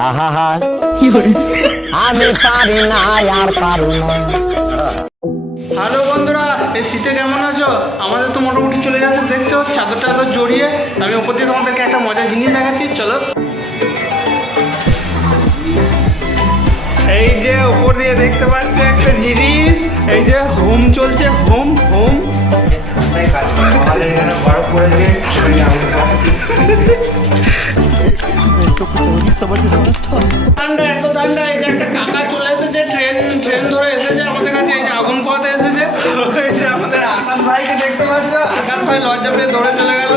আহা আমি পারি না আর পারি না। হ্যালো বন্ধুরা এই শীতে কেমন আছো? আমাদের তো মোটামুটি চলে যাচ্ছে দেখতে হচ্ছে চাদর টাদর জড়িয়ে। আমি ওপর দিয়ে তোমাদেরকে একটা মজার জিনিস দেখাচ্ছি চলো। এই যে ওপর দিয়ে দেখতে পাচ্ছি একটা জিনিস এই যে হোম চলছে হোম হোম। ঠান্ডা এত ঠান্ডা এই যে একটা কাকা চলে এসেছে ট্রেন ট্রেন ধরে এসেছে, আমাদের কাছে এই যে আগুন পথে এসেছে। এই যে আমাদের আকাশ ভাইকে দেখতে পাচ্ছ আকাশ ভাই লজ্জা পেয়ে দৌড়ে চলে গেল।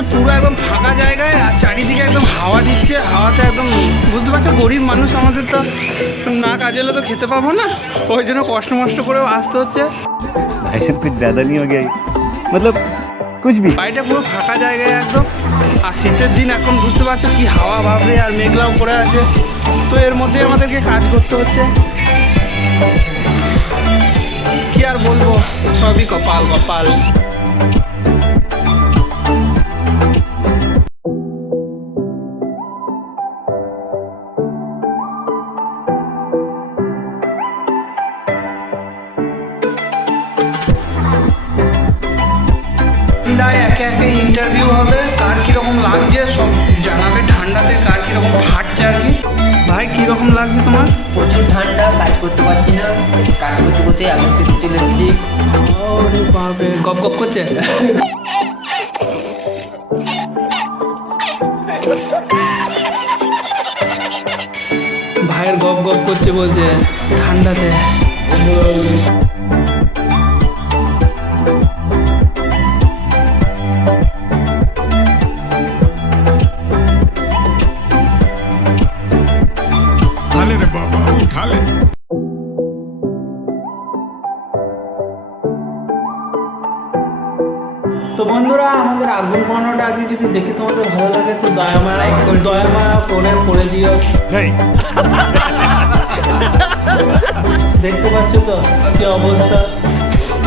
হচ্ছে পুরো একদম ফাঁকা জায়গায় আর চারিদিকে একদম হাওয়া দিচ্ছে হাওয়াতে একদম বুঝতে পারছো গরিব মানুষ আমাদের তো না কাজ এলে তো খেতে পাবো না ওই জন্য কষ্ট মষ্ট করেও আসতে হচ্ছে भाई साहब कुछ ज्यादा नहीं हो गया ये? मतलब कुछ भी বাড়িটা পুরো ফাঁকা জায়গায় একদম আর শীতের দিন এখন বুঝতে পারছো কি হাওয়া ভাবরে আর মেঘলাও পড়ে আছে তো এর মধ্যে আমাদেরকে কাজ করতে হচ্ছে কি আর বলবো সবই কপাল কপাল ঠান্ডায় একে একে ইন্টারভিউ হবে। কার কীরকম লাগছে সব জানাবে। ঠান্ডাতে কার কীরকম ফাটছে আর কি ভাই কীরকম লাগছে তোমার? প্রচুর ঠান্ডা কাজ করতে পারছি না। কাজ করতে করতে আগুন থেকে চলে এসেছি। বাপরে। গপ গপ করছে? ভাইয়ের গপ গপ করছে বলছে ঠান্ডাতে। তো বন্ধুরা আমাদের আগুন পানোটা আজকে যদি দেখে তোমাদের ভালো লাগে তো দয়ামায়া লাইক করে দয়ামায়া করে করে দিও नहीं দেখতে পাচ্ছ তো কি অবস্থা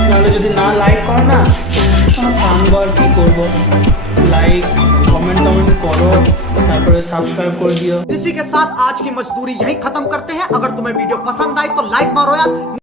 নাহলে যদি না লাইক করো না তোমার কামবো আর কি করবো লাইক কমেন্ট টমেন্ট করো তারপরে সাবস্ক্রাইব করে দিও इसी के साथ आज की मजदूरी यही खत्म करते हैं अगर तुम्हें वीडियो पसंद आई तो लाइक मारो यार